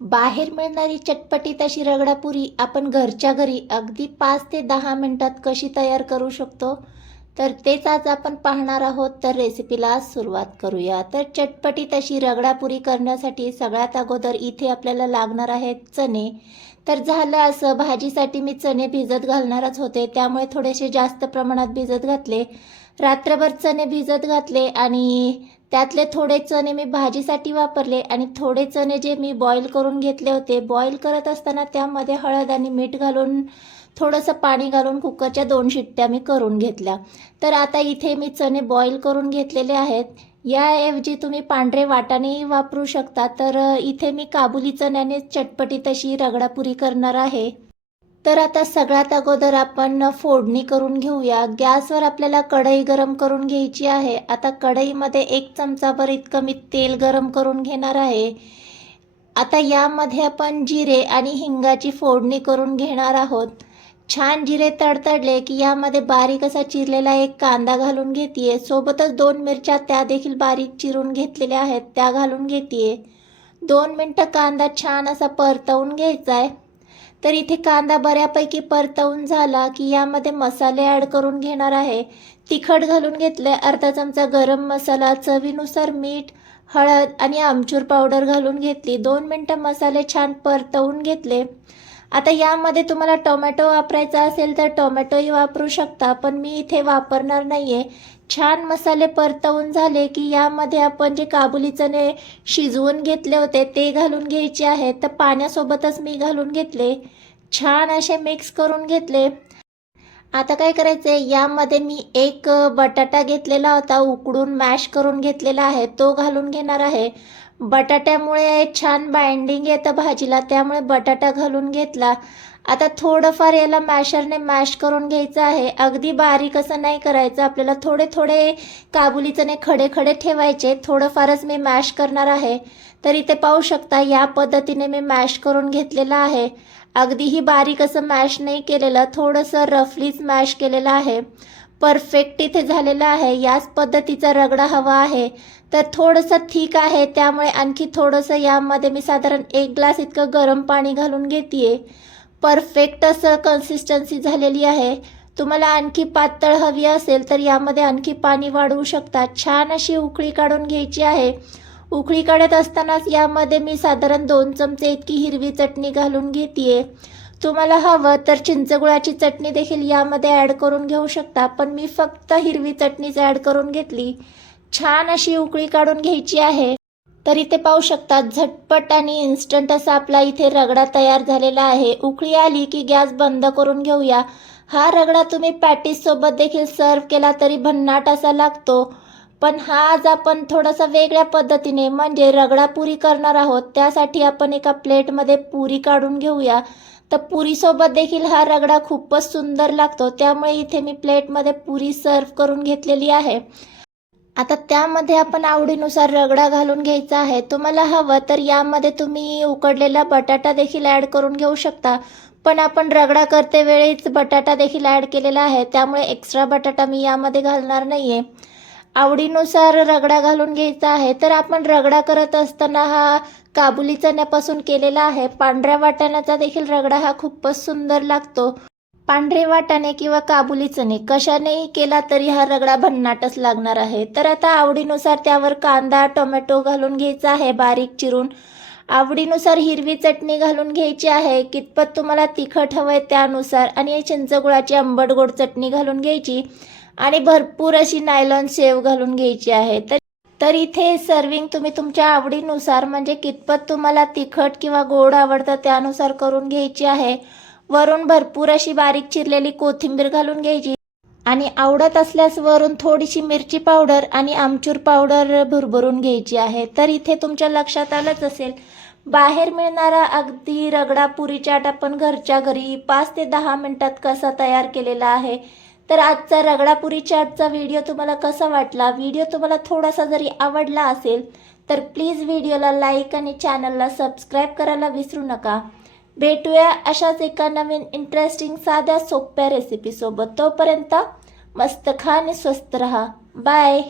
बाहेर मिळणारी चटपटीत अशी रगडापुरी आपण घरच्या घरी अगदी 5 ते 10 मिनिटात कशी तयार करू शकतो, तर तेच आज आपण पाहणार आहोत. तर रेसिपीला सुरुवात करूया. तर चटपटीत अशी रगडापुरी करण्यासाठी सगळ्यात अगोदर इथे आपल्याला लागणार आहेत चणे. तर झालं असं, भाजीसाठी मी चणे भिजत घालणारच होते, त्यामुळे थोडेसे जास्त प्रमाणात भिजत घातले. रात्रभर चणे भिजत घातले आणि त्यातले थोडे चणे मी भाजीसाठी वापरले आणि थोडे चणे जे मी बॉईल करून घेतले होते. बॉईल करत असताना त्यामध्ये हळद आणि मीठ घालून थोडंसं पाणी घालून कुकरच्या 2 शिट्ट्या मी करून घेतल्या. तर आता इथे मी चणे बॉईल करून घेतलेले आहेत. याऐवजी तुम्ही पांढरे वाटाणेही वापरू शकता. तर इथे मी काबुली चण्याने चटपटीत अशी रगडापुरी करणार आहे. तर आता सगळ्यात अगोदर आपण फोडणी करून घेऊया. गॅसवर आपल्याला कढई गरम करून घ्यायची आहे. आता कढईमध्ये 1 चमचाभर इतकं मी तेल गरम करून घेणार आहे. आता यामध्ये आपण जिरे आणि हिंगाची फोडणी करून घेणार आहोत. छान जिरे तडतडले की यामध्ये बारीक असा चिरलेला 1 कांदा घालून घेते. सोबतच 2 मिरच्या त्या देखील बारीक चिरून घेतलेल्या आहेत, त्या घालून घेते. 2 मिनटं कांदा छान असा परतवून घ्यायचा आहे. तर इथे कांदा बऱ्यापैकी परतवून झाला की यामध्ये मसाले ॲड करून घेणार आहे. तिखट घालून घेतले, अर्धा चमचा गरम मसाला, चवीनुसार मीठ, हळद आणि आमचूर पावडर घालून घेतली. 2 मिनटं मसाले छान परतवून घेतले. आता यामध्ये तुम्हाला टोमॅटो वापरायचा असेल तर टोमॅटोही वापरू शकता, पण मी इथे वापरणार नाही आहे. छान मसाले परतवून झाले की यामध्ये आपण जे काबुली चणे शिजवून घेतले होते ते घालून घ्यायचे आहेत. तर पाण्यासोबतच मी घालून घेतले, छान असे मिक्स करून घेतले. आता काय करायचं आहे, यामध्ये मी 1 बटाटा घेतलेला होता, उकडून मॅश करून घेतलेला आहे, तो घालून घेणार आहे. बटाट्यामुळे छान बाइंडिंग येतं भाजीला, त्यामुळे बटाटा घालून घेतला. आता थोडंफार याला मॅशरने मॅश करून घ्यायचं आहे. अगदी बारीक असं नाही करायचं, आपल्याला थोडे थोडे काबुली चणे खडे खडे ठेवायचे. थोडंफारच मी मॅश करणार आहे. तर इथे पाहू शकता या पद्धतीने मी मॅश करून घेतलेलं आहे. अगदीही बारीक असं मॅश नाही केलेलं, थोडंसं रफलीच मॅश केलेलं आहे. परफेक्ट इथे झालेलं आहे. याच पद्धतीचा रगडा हवा आहे. तर थोडंसं थिक आहे, त्यामुळे आणखी थोडंसं यामध्ये मी साधारण 1 ग्लास इतकं गरम पाणी घालून घेते. परफेक्ट असं कन्सिस्टन्सी झालेली आहे. तुम्हाला आणखी पातळ हवी असेल तर यामध्ये आणखी पाणी वाढवू शकता. छान अशी उकळी काढून घ्यायची आहे. उकळी काढत असतानाच यामध्ये मी साधारण 2 चमचे इतकी हिरवी चटणी घालून घेते. तुम्हाला हवं तर चिंचगुळाची चटणी देखील यामध्ये ॲड करून घेऊ शकता, पण मी फक्त हिरवी चटणीच ॲड करून घेतली. छान अशी उकळी काढून घ्यायची आहे. तर इथे पाहू शकता झटपट आणि इन्स्टंट असा आपला इथे रगडा तयार झालेला आहे. उकळी आली की गॅस बंद करून घेऊया. हा रगडा तुम्ही पॅटीससोबत देखील सर्व केला तरी भन्नाट असा लागतो, पण हा आज आपण थोडासा वेगळ्या पद्धतीने म्हणजे रगडापुरी करणार आहोत. त्यासाठी आपण एका प्लेटमध्ये पुरी काढून घेऊया. तर पुरीसोबत देखील हा रगडा खूपच सुंदर लागतो, त्यामुळे इथे मी प्लेटमध्ये पुरी सर्व करून घेतलेली आहे. आता त्यामध्ये आपण आवडीनुसार रगडा घालून घ्यायचा आहे. तुम्हाला हवं तर यामध्ये तुम्ही उकडलेला बटाटा देखील ॲड करून घेऊ शकता, पण आपण रगडा करते वेळीच बटाटा देखील ॲड केलेला आहे, त्यामुळे एक्स्ट्रा बटाटा मी यामध्ये घालणार नाही आहे. आवडीनुसार रगडा घालून घ्यायचा आहे. तर आपण रगडा करत असताना हा काबुली चण्यापासून केलेला आहे. पांढऱ्या वाटाण्याचा देखील रगडा हा खूपच सुंदर लागतो. पांढरे वाटाणे किंवा काबुली चणे कशानेही केला तरी हा रगडा भन्नाटच लागणार आहे. तर आता आवडीनुसार त्यावर कांदा टोमॅटो घालून घ्यायचा आहे बारीक चिरून. आवडीनुसार हिरवी चटणी घालून घ्यायची आहे, कितपत तुम्हाला तिखट हवं आहे त्यानुसार. आणि चिंचगुळाची आंबट गोड चटणी घालून घ्यायची आणि भरपूर अशी नायलॉन शेव घालून घ्यायची आहे. तर इथे सर्विंग तुम्ही तुमच्या आवडीनुसार म्हणजे कितपत तुम्हाला तिखट किंवा गोड आवडतं त्यानुसार करून घ्यायची आहे. वरून भरपूर अशी बारीक चिरलेली कोथिंबीर घालून घ्यायची आणि आवडत असल्यास वरून थोडीशी मिरची पावडर आणि आमचूर पावडर भुरभरून घ्यायची आहे. तर इथे तुमच्या लक्षात आलंच असेल, बाहेर मिळणारा अगदी रगडा पुरी चाट आपण घरच्या घरी 5 ते 10 मिनिटात कसा तयार केलेला आहे. तर आजचा रगडा पुरी चाटचा व्हिडिओ तुम्हाला कसा वाटला? व्हिडिओ तुम्हाला थोडासा जरी आवडला असेल तर प्लीज व्हिडिओला लाईक आणि चॅनलला सबस्क्राईब करायला विसरू नका. भेटूया अशाच एका नवीन इंटरेस्टिंग साध्या सोप्या रेसिपीसोबत. तोपर्यंत मस्त खा आणि स्वस्त रहा. बाय.